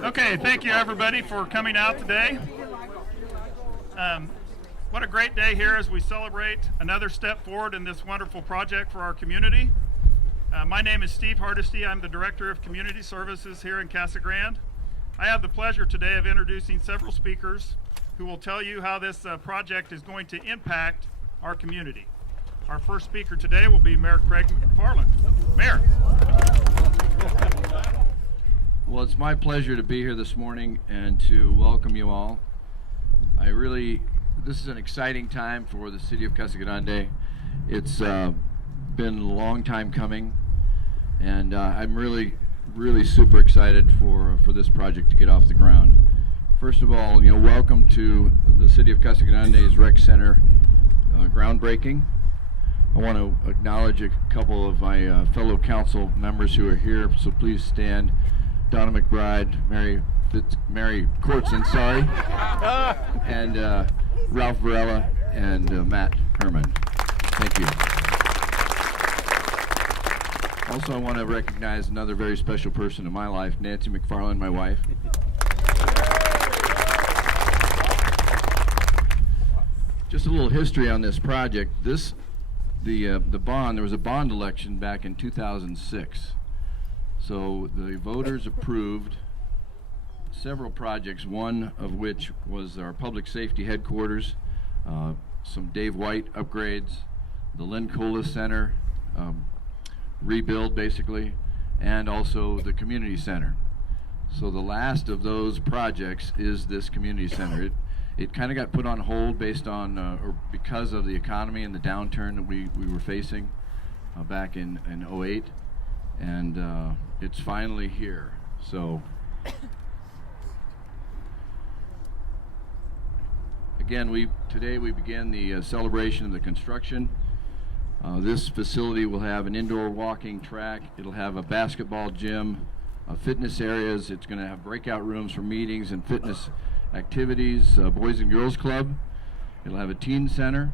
Okay, thank you everybody for coming out today. What a great day here as we celebrate another step forward in this wonderful project for our community. My name is Steve Hardesty. I'm the Director of Community Services here in Casa Grande. I have the pleasure today of introducing several speakers who will tell you how this project is going to impact our community. Our first speaker today will be Mayor Craig McFarland. Mayor. Well, it's my pleasure to be here this morning and to welcome you all. This is an exciting time for the city of Casa Grande. It's been a long time coming, and I'm really super excited for this project to get off the ground. First of all, welcome to the city of Casa Grande's Rec Center groundbreaking. I want to acknowledge a couple of my fellow council members who are here, so please stand. Donna McBride, Mary Kortsen, and Ralph Varela and Matt Herman. Thank you. Also, I want to recognize another very special person in my life, Nancy McFarland, my wife. Just a little history on this project. There was a bond election back in 2006. So the voters approved several projects, one of which was our public safety headquarters, some Dave White upgrades, the Lynn Cola Center rebuild basically, and also the community center. So the last of those projects is this community center. It kind of got put on hold based on, or because of the economy and the downturn that we were facing back in 08. And it's finally here. So again, today we begin the celebration of the construction. This facility will have an indoor walking track. It'll have a basketball gym, fitness areas. It's going to have breakout rooms for meetings and fitness activities, Boys and Girls Club. It'll have a teen center,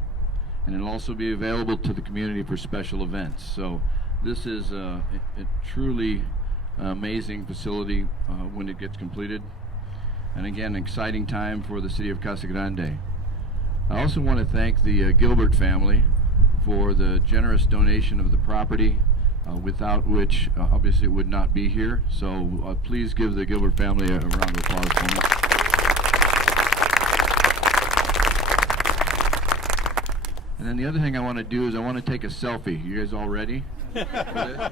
and it'll also be available to the community for special events. So this is a truly amazing facility when it gets completed. And again, an exciting time for the city of Casa Grande. I also want to thank the Gilbert family for the generous donation of the property, without which obviously it would not be here. So please give the Gilbert family a round of applause for me. And then the other thing I want to do is I want to take a selfie. You guys all ready for this?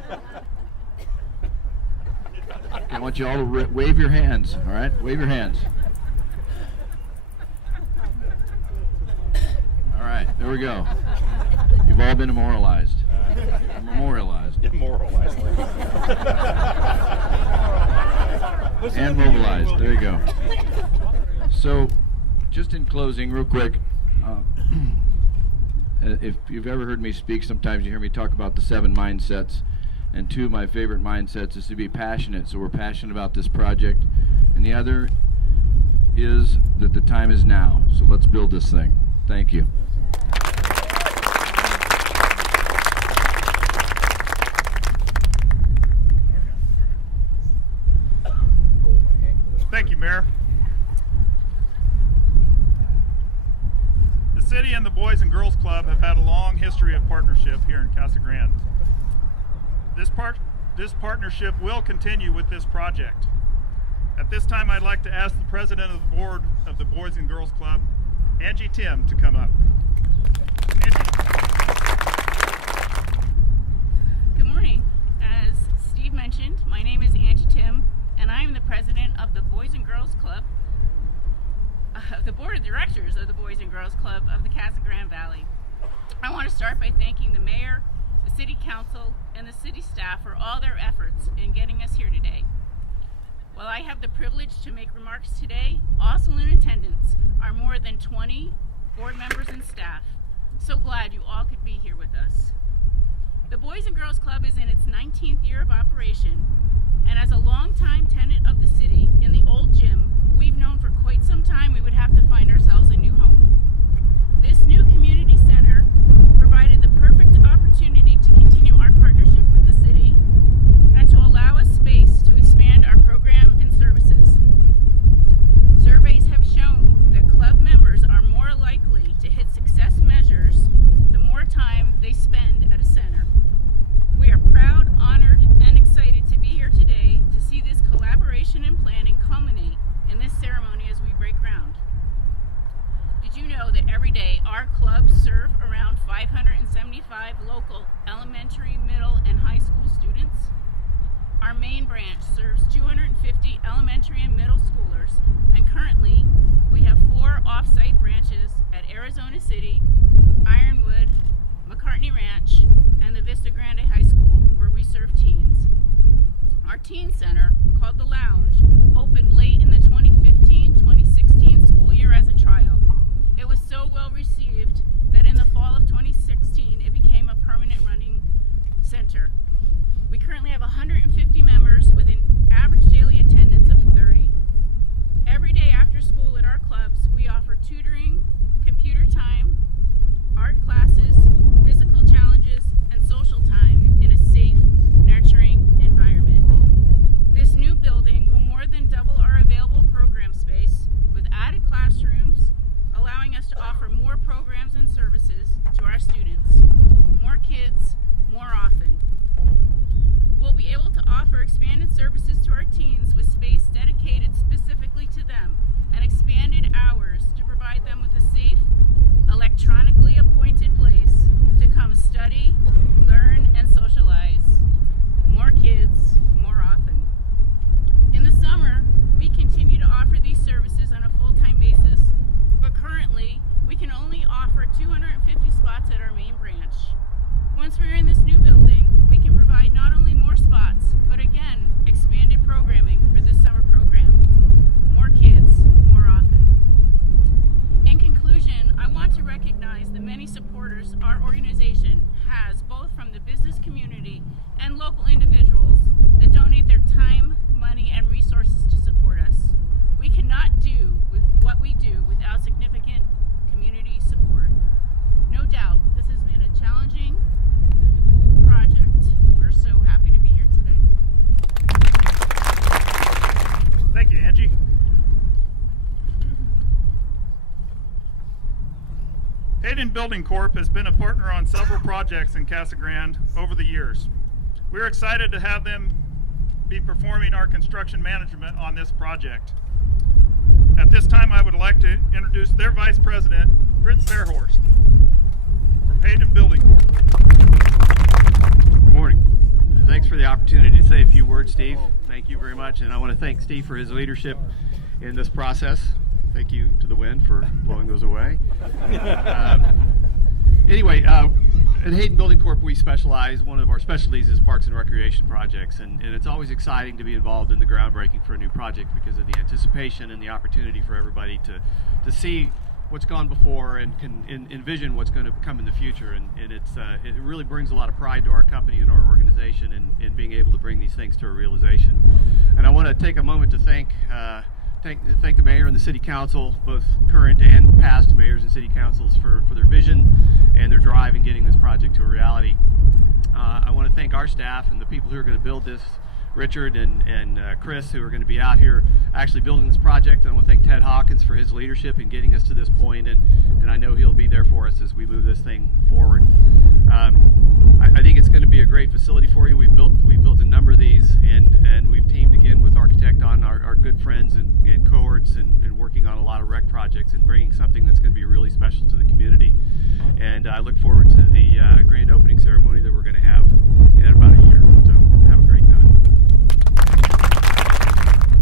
Okay, I want you all to wave your hands, all right? Wave your hands. All right, there we go. You've all been memorialized. And mobilized. There you go. So, just in closing, real quick, if you've ever heard me speak, sometimes you hear me talk about the 7 mindsets. And 2 of my favorite mindsets is to be passionate. So we're passionate about this project. And the other is that the time is now. So let's build this thing. Thank you. Thank you, Mayor. The city and the Boys and Girls Club have had a long history of partnership here in Casa Grande. This partnership will continue with this project. At this time, I'd like to ask the president of the board of the Boys and Girls Club, Angie Tim, to come up. Angie. Good morning. As Steve mentioned, my name is Angie Tim, and I am the president of the Boys and Girls Club, the board of directors of the Boys and Girls Club of the Casa Grande Valley. I want to start by thanking the mayor, the city council, and the city staff for all their efforts in getting us here today. While I have the privilege to make remarks today, also in attendance are more than 20 board members and staff. So glad you all could be here with us. The Boys and Girls Club is in its 19th year of operation, and as a longtime tenant of the city in the old gym, we've known for quite some time we would have to find ourselves a new home. This new community center provided the perfect opportunity to continue our partnership with the city and to allow us space to expand our program and services. Arizona City, Ironwood, McCartney Ranch, and the Vista Grande High School, where we serve teens. Our teen center, called The Lounge, opened late in the 2015-2016 school year as a trial. It was so well received that in the fall of 2016, it became a permanent running center. We currently have 150 members with an average daily attendance of 30. Every day after school at our clubs, we offer tutoring, computer time, art classes, physical challenges, and social time in a safe, nurturing environment. This new building will more than double our available program space with added classrooms, allowing us to offer more programs and services to our students. More kids, more often. We'll be able to offer expanded services to our teens with space dedicated specifically to them and expanded hours to provide them with a safe, electronically appointed place to come study, learn, and socialize. More kids, more often. In the summer, we continue to offer these services on a full-time basis, but currently, we can only offer 250 spots at our main branch. Once we're in this new building, we can provide not only more spots, but again, expanded programming for this summer program. More kids, more often. In conclusion, I want to recognize the many supporters our organization has, both from the business community and local individuals that donate their time, money, and resources to support us. We cannot do what we do without significant community support. No doubt, this has been a challenging project. We're so happy to be here today. Thank you, Angie. Hayden Building Corp. has been a partner on several projects in Casa Grande over the years. We're excited to have them be performing our construction management on this project. At this time, I would like to introduce their Vice President, Fritz Fairhorst, from Hayden Building Corp. Good morning. Thanks for the opportunity to say a few words, Steve. Thank you very much, and I want to thank Steve for his leadership in this process. Thank you to the wind for blowing those away. Anyway, at Hayden Building Corp, we specialize, one of our specialties is parks and recreation projects, and it's always exciting to be involved in the groundbreaking for a new project because of the anticipation and the opportunity for everybody to see what's gone before and can envision what's going to come in the future, and it really brings a lot of pride to our company and our organization in being able to bring these things to a realization. And I want to take a moment to thank the mayor and the city council, both current and past mayors and city councils, for their vision and their drive in getting this project to a reality. I want to thank our staff and the people who are going to build this, Richard and Chris, who are going to be out here actually building this project. And I want to thank Ted Hawkins for his leadership in getting us to this point, and I know he'll be there for us as we move this thing forward. I think it's going to be a great facility for you. We've built a number of these, and we've teamed again with Architect on our good friends and cohorts and working on a lot of rec projects and bringing something that's going to be really special to the community. And I look forward to the grand opening ceremony that we're going to have in about a year. So have a great time.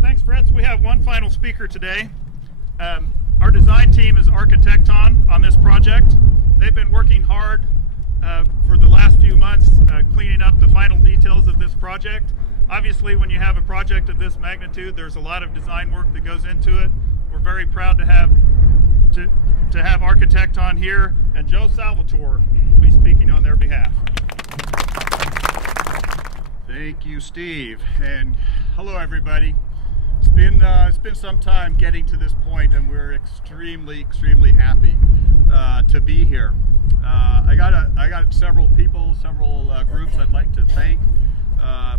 Thanks, Fritz. We have one final speaker today. Our design team is Architecton on this project. They've been working hard for the last few months cleaning up the final details of this project. Obviously, when you have a project of this magnitude, there's a lot of design work that goes into it. We're very proud to have Architecton here, and Joe Salvatore will be speaking on their behalf. Thank you, Steve, and hello everybody. It's been some time getting to this point, and we're extremely happy to be here. I got several people, several groups I'd like to thank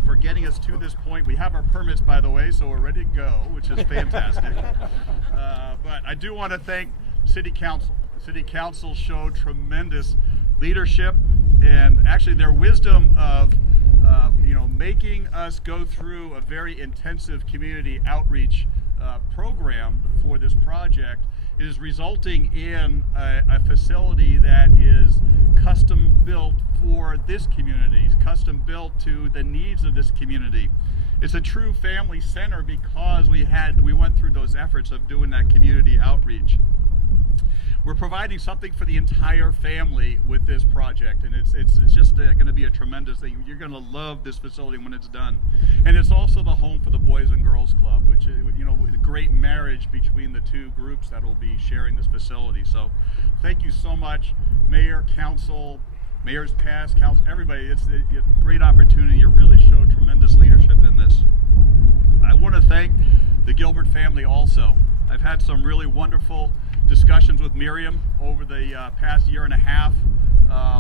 for getting us to this point. We have our permits, by the way, so we're ready to go, which is fantastic. But I do want to thank City Council. The City Council showed tremendous leadership and actually their wisdom of making us go through a very intensive community outreach program for this project is resulting in a facility that is custom built for this community, custom built to the needs of this community. It's a true family center because we went through those efforts of doing that community outreach. we're providing something for the entire family with this project, and it's just going to be a tremendous thing. You're going to love this facility when it's done. And it's also the home for the Boys and Girls Club, which is, you know, a great marriage between the two groups that will be sharing this facility. So thank you so much, Mayor, Council, Mayors past, Council, everybody. It's a great opportunity. You really showed tremendous leadership in this. I want to thank the Gilbert family also. I've had some really wonderful discussions with Miriam over the past year and a half,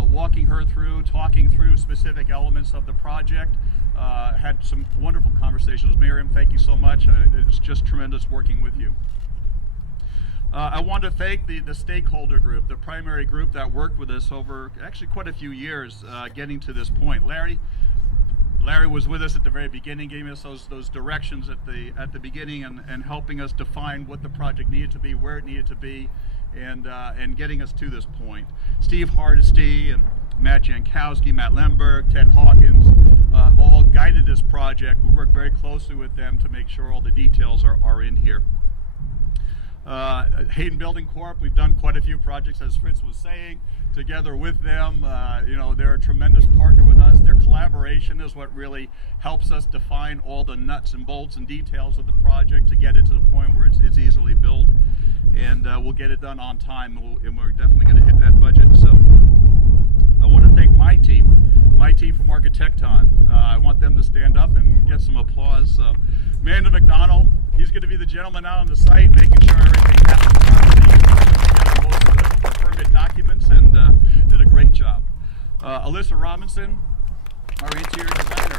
walking her through, talking through specific elements of the project. Had some wonderful conversations with Miriam. Thank you so much. It's just tremendous working with you. I want to thank the stakeholder group, the primary group that worked with us over actually quite a few years getting to this point. Larry was with us at the very beginning, giving us those directions at the beginning and helping us define what the project needed to be, where it needed to be, and getting us to this point. Steve Hardesty and Matt Jankowski, Matt Lemberg, Ted Hawkins have all guided this project. We work very closely with them to make sure all the details are in here. Hayden Building Corp, we've done quite a few projects, as Fritz was saying, together with them. You know, they're a tremendous partner with us. Their collaboration is what really helps us define all the nuts and bolts and details of the project to get it to the point where it's easily built. And we'll get it done on time, and we're definitely going to hit that budget. So I want to thank my team from Architecton. I want them to stand up and get some applause. Amanda McDonald, he's going to be the gentleman out on the site, making sure everything happens properly, together most of the permit documents, and did a great job. Alyssa Robinson, our interior designer,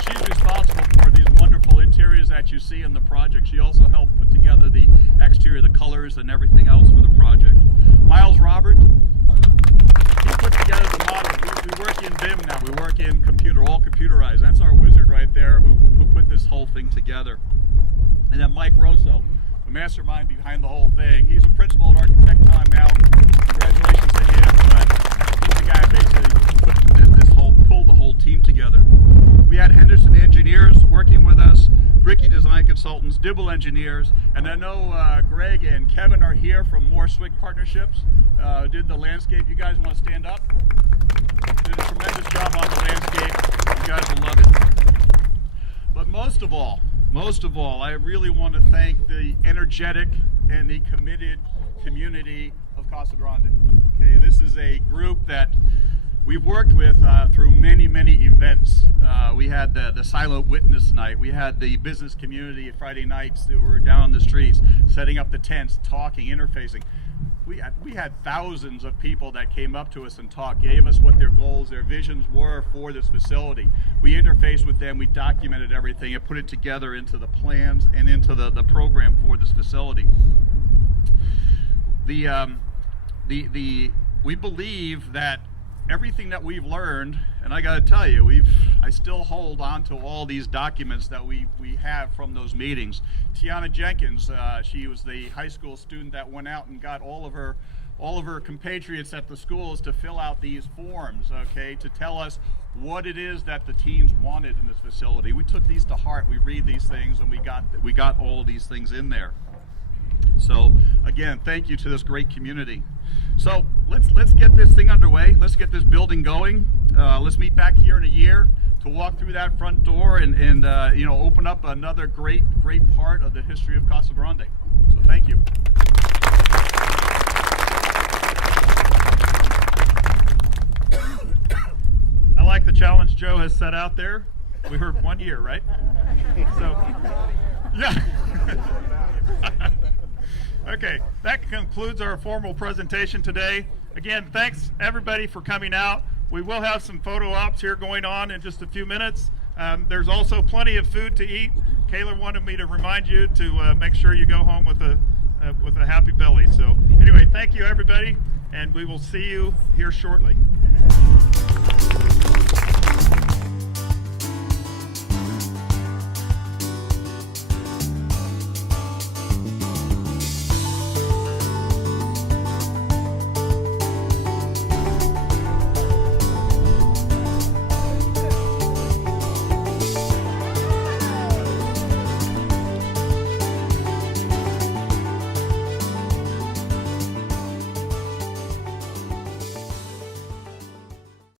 she's responsible for these wonderful interiors that you see in the project. She also helped put together the exterior, the colors, and everything else for the project. Miles Robert, he put together the model. We work in BIM now. We work in computer, all computerized. That's our wizard right there who put this whole thing together. And then Mike Rosso, the mastermind behind the whole thing. He's a principal at Architecton now. Congratulations to him. But he's the guy who basically pulled the whole team together. We had Henderson Engineers working with us, Bricky Design Consultants, Dibble Engineers, and I know Greg and Kevin are here from Moore-Swick Partnerships. Did the landscape. You guys want to stand up? Did a tremendous job on the landscape. You guys will love it. But most of all, I really want to thank the energetic and the committed community of Casa Grande. Okay, this is a group that we've worked with through many events. We had the Silent Witness Night. We had the business community Friday nights that were down on the streets, setting up the tents, talking, interfacing. We had thousands of people that came up to us and talked, gave us what their goals, their visions were for this facility. We interfaced with them, we documented everything, and put it together into the plans and into the program for this facility. We believe that everything that we've learned, and I got to tell you, I still hold on to all these documents that we have from those meetings. Tiana Jenkins, she was the high school student that went out and got all of her compatriots at the schools to fill out these forms, okay, to tell us what it is that the teams wanted in this facility. We took these to heart. We read these things, and we got all of these things in there. So again, thank you to this great community. So let's get this thing underway. Let's get this building going. Let's meet back here in a year to walk through that front door and you know, open up another great part of the history of Casa Grande. So thank you. I like the challenge Joe has set out there. We heard 1 year, right? So, yeah. Okay, that concludes our formal presentation today. Again, thanks everybody for coming out. We will have some photo ops here going on in just a few minutes. There's also plenty of food to eat. Kayla wanted me to remind you to make sure you go home with a happy belly. So anyway, thank you everybody, and we will see you here shortly.